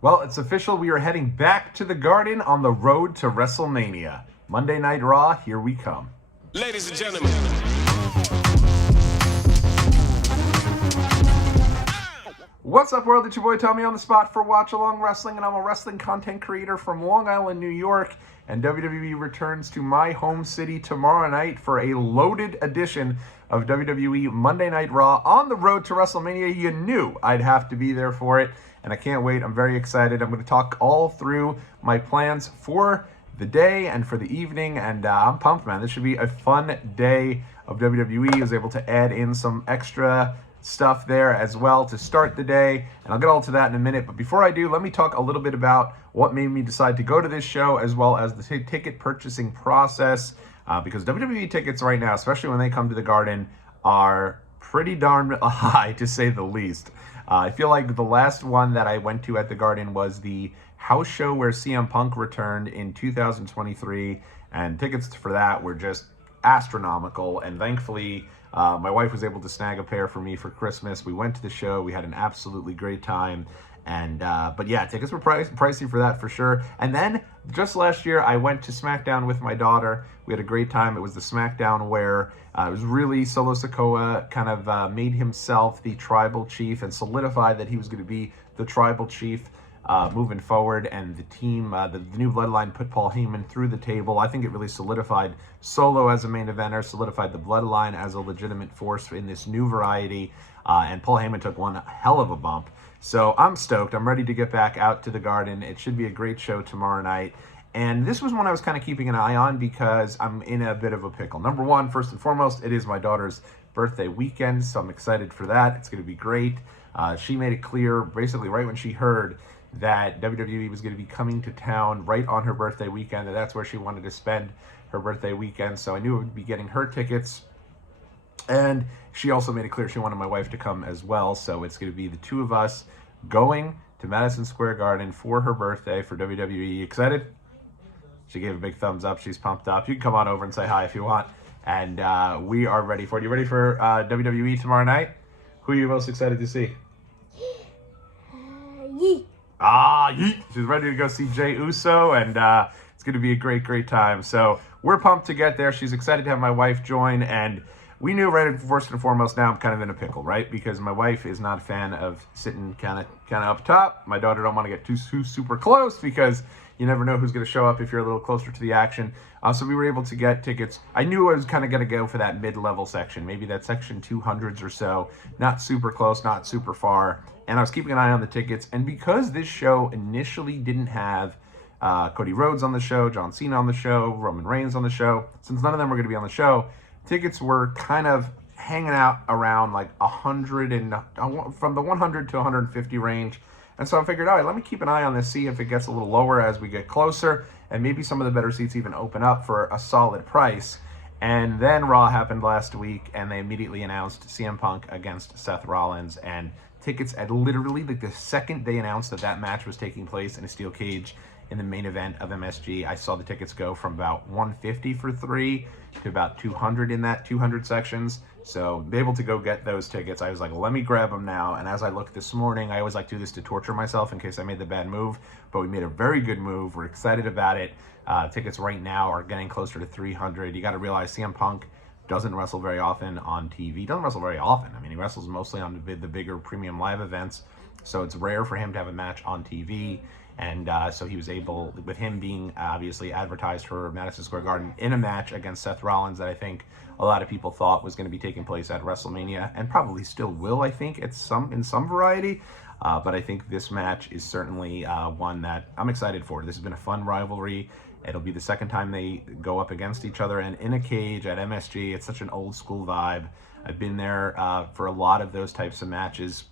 Well, it's official. We are heading back to the Garden on the road to WrestleMania. Monday Night Raw, here we come. Ladies and gentlemen. What's up, world? It's your boy Tommy on the spot for Watch Along Wrestling, and I'm a wrestling content creator from Long Island, New York. And WWE returns to my home city tomorrow night for a loaded edition of WWE Monday Night Raw on the road to WrestleMania. You knew I'd have to be there for it, and I can't wait. I'm very excited. I'm going to talk all through my plans for the day and for the evening, and I'm pumped, man. This should be a fun day of WWE. I was able to add in some extra stuff there as well to start the day, and I'll get all to that in a minute. But before I do, let me talk a little bit about what made me decide to go to this show, as well as the ticket purchasing process, because WWE tickets right now, especially when they come to the Garden, are pretty darn high, to say the least. I feel like the last one that I went to at the Garden was the house show where CM Punk returned in 2023, and tickets for that were just astronomical. And thankfully, my wife was able to snag a pair for me for Christmas. We went to the show. We had an absolutely great time. And but yeah, tickets were pricey for that for sure. And then just last year, I went to SmackDown with my daughter. We had a great time. It was the SmackDown where it was really Solo Sikoa kind of made himself the tribal chief and solidified that he was going to be the tribal chief moving forward. And the team, the new Bloodline, put Paul Heyman through the table. I think it really solidified Solo as a main eventer, solidified the Bloodline as a legitimate force in this new variety. And Paul Heyman took one hell of a bump. So I'm stoked. I'm ready to get back out to the Garden. It should be a great show tomorrow night. And this was one I was kind of keeping an eye on because I'm in a bit of a pickle. Number one, first and foremost, it is my daughter's birthday weekend, so I'm excited for that. It's going to be great. She made it clear, basically right when she heard that WWE was going to be coming to town right on her birthday weekend, and that's where she wanted to spend her birthday weekend. So I knew I would be getting her tickets. And she also made it clear she wanted my wife to come as well. So it's going to be the two of us going to Madison Square Garden for her birthday for WWE. Excited? She gave a big thumbs up. She's pumped up. You can come on over and say hi if you want. And we are ready for it. You ready for WWE tomorrow night? Who are you most excited to see? Yeet. Yeet. She's ready to go see Jey Uso, and it's going to be a great, great time. So we're pumped to get there. She's excited to have my wife join, and we knew right first and foremost, now I'm kind of in a pickle, right? Because my wife is not a fan of sitting kind of up top. My daughter don't want to get too super close because you never know who's going to show up if you're a little closer to the action. So we were able to get tickets. I knew I was kind of going to go for that mid-level section, maybe that section 200s or so. Not super close, not super far. And I was keeping an eye on the tickets. And because this show initially didn't have Cody Rhodes on the show, John Cena on the show, Roman Reigns on the show, since none of them were going to be on the show, tickets were kind of hanging out around like 100 and from the 100 to 150 range. And so I figured, all right, let me keep an eye on this, see if it gets a little lower as we get closer, and maybe some of the better seats even open up for a solid price. And then Raw happened last week, and they immediately announced CM Punk against Seth Rollins, and tickets at literally like the second they announced that match was taking place in a steel cage in the main event of MSG, I saw the tickets go from about 150 for 3 to about 200 in that 200 sections. So be able to go get those tickets. I was like, let me grab them now. And as I looked this morning, I always like to do this to torture myself in case I made the bad move, but we made a very good move. We're excited about it. Tickets right now are getting closer to 300. You got to realize CM Punk doesn't wrestle very often on TV. He doesn't wrestle very often. I mean, he wrestles mostly on the bigger premium live events. So it's rare for him to have a match on TV. And so he was able, with him being obviously advertised for Madison Square Garden in a match against Seth Rollins that I think a lot of people thought was going to be taking place at WrestleMania, and probably still will, I think, in some variety. But I think this match is certainly one that I'm excited for. This has been a fun rivalry. It'll be the second time they go up against each other, and in a cage at MSG. It's such an old school vibe. I've been there for a lot of those types of matches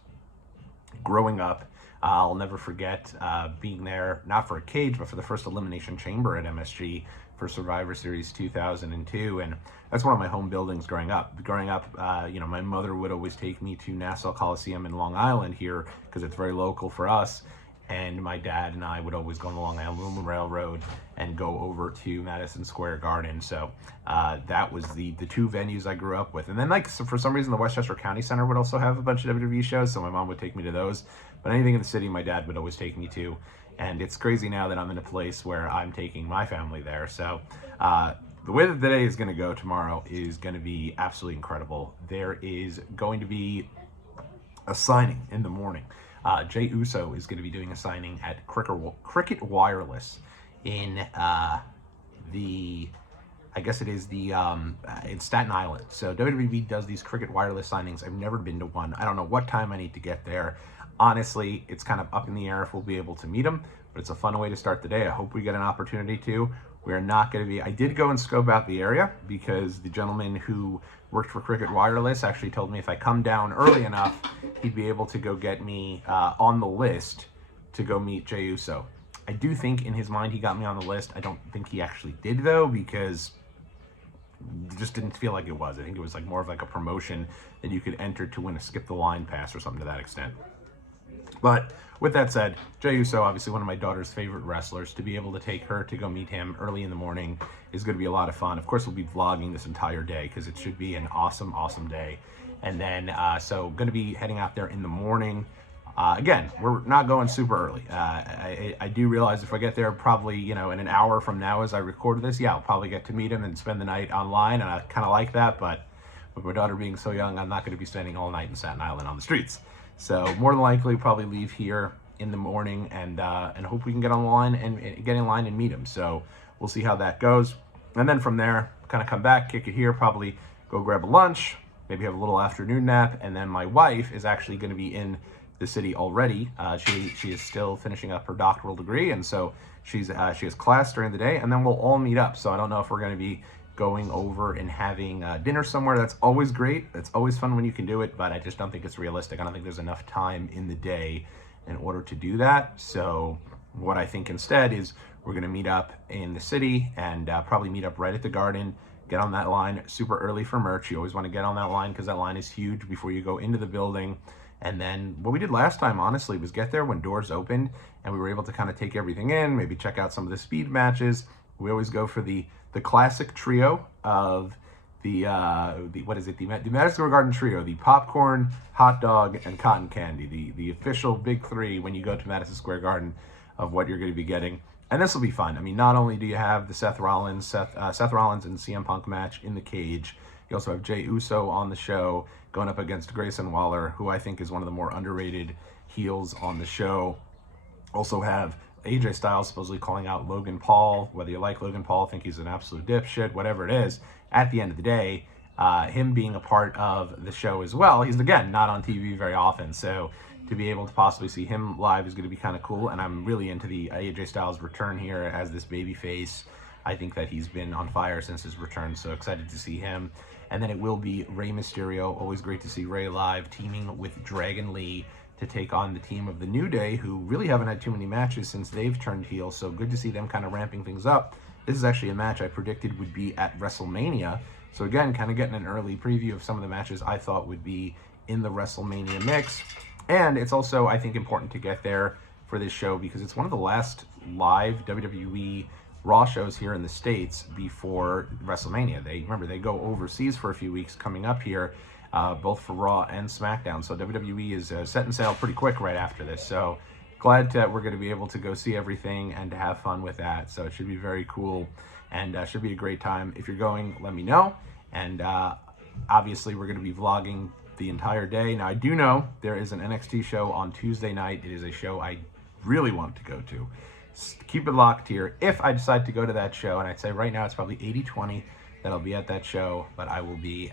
growing up. I'll never forget being there, not for a cage, but for the first Elimination Chamber at MSG for Survivor Series 2002. And that's one of my home buildings growing up. My mother would always take me to Nassau Coliseum in Long Island here because it's very local for us. and my dad and I would always go on the Long Island Railroad and go over to Madison Square Garden. So that was the two venues I grew up with. And then, like, so for some reason, the Westchester County Center would also have a bunch of WWE shows, so my mom would take me to those. But anything in the city, my dad would always take me to. And it's crazy now that I'm in a place where I'm taking my family there. So the way that the day is going to go tomorrow is going to be absolutely incredible. There is going to be a signing in the morning. Jey Uso is going to be doing a signing at Cricket Wireless in I guess it is in Staten Island. So WWE does these Cricket Wireless signings. I've never been to one. I don't know what time I need to get there. Honestly, it's kind of up in the air if we'll be able to meet him, but it's a fun way to start the day. I hope we get an opportunity to. We're not going to be... I did go and scope out the area because the gentleman who worked for Cricket Wireless actually told me if I come down early enough, he'd be able to go get me on the list to go meet Jey Uso. I do think in his mind he got me on the list. I don't think he actually did, though, because it just didn't feel like it was. I think it was like more of like a promotion that you could enter to win a skip the line pass or something to that extent. But with that said, Jey Uso, obviously one of my daughter's favorite wrestlers, to be able to take her to go meet him early in the morning is going to be a lot of fun. Of course, we'll be vlogging this entire day because it should be an awesome, awesome day. And then, so going to be heading out there in the morning. Again, we're not going super early. I do realize if I get there probably, you know, in an hour from now as I record this, yeah, I'll probably get to meet him and spend the night online, and I kind of like that, but with my daughter being so young, I'm not going to be spending all night in Staten Island on the streets. So more than likely, probably leave here in the morning and hope we can get online and get in line and meet him. So we'll see how that goes. And then from there, kind of come back, kick it here, probably go grab a lunch, maybe have a little afternoon nap. And then my wife is actually going to be in the city already. She is still finishing up her doctoral degree, and so she has class during the day, and then we'll all meet up. So I don't know if we're going to be going over and having dinner somewhere. That's always great. It's always fun when you can do it, but I just don't think it's realistic. I don't think there's enough time in the day in order to do that. So what I think instead is we're going to meet up in the city and probably meet up right at the Garden, get on that line super early for merch. You always want to get on that line because that line is huge before you go into the building. And then what we did last time, honestly, was get there when doors opened and we were able to kind of take everything in, maybe check out some of the speed matches. We always go for the classic trio of the Madison Square Garden trio, the popcorn, hot dog, and cotton candy, the official big three when you go to Madison Square Garden of what you're going to be getting. And this will be fun. I mean, not only do you have the Seth Rollins and CM Punk match in the cage, you also have Jey Uso on the show going up against Grayson Waller, who I think is one of the more underrated heels on the show. Also have AJ Styles supposedly calling out Logan Paul. Whether you like Logan Paul, think he's an absolute dipshit, whatever it is, at the end of the day, him being a part of the show as well. He's, again, not on TV very often, so to be able to possibly see him live is going to be kind of cool, and I'm really into the AJ Styles return here as this baby face. I think that he's been on fire since his return, so excited to see him. And then it will be Rey Mysterio. Always great to see Rey live, teaming with Dragon Lee to take on the team of the New Day, who really haven't had too many matches since they've turned heel, so good to see them kind of ramping things up. This is actually a match I predicted would be at WrestleMania, so again, kind of getting an early preview of some of the matches I thought would be in the WrestleMania mix. And it's also, I think, important to get there for this show because it's one of the last live WWE Raw shows here in the States before WrestleMania. They go overseas for a few weeks coming up here, both for Raw and SmackDown. So WWE is setting sail pretty quick right after this. So glad that we're going to be able to go see everything and to have fun with that. So it should be very cool and should be a great time. If you're going, let me know. And obviously we're going to be vlogging the entire day. Now I do know there is an NXT show on Tuesday night. It is a show I really want to go to. Keep it locked here. If I decide to go to that show, and I'd say right now it's probably 80-20 that I'll be at that show, but I will be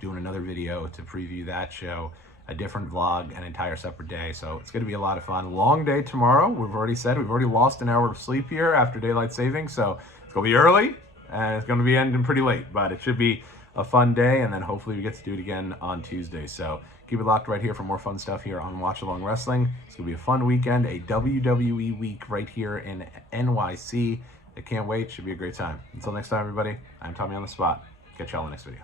doing another video to preview that show, a different vlog, an entire separate day. So it's going to be a lot of fun. Long day tomorrow. We've already lost an hour of sleep here after daylight saving, so it's going to be early and it's going to be ending pretty late, but it should be a fun day, and then hopefully we get to do it again on Tuesday. So keep it locked right here for more fun stuff here on Watch Along Wrestling. It's going to be a fun weekend, a WWE week right here in NYC. I can't wait. Should be a great time. Until next time, everybody, I'm Tommy on the Spot. Catch y'all in the next video.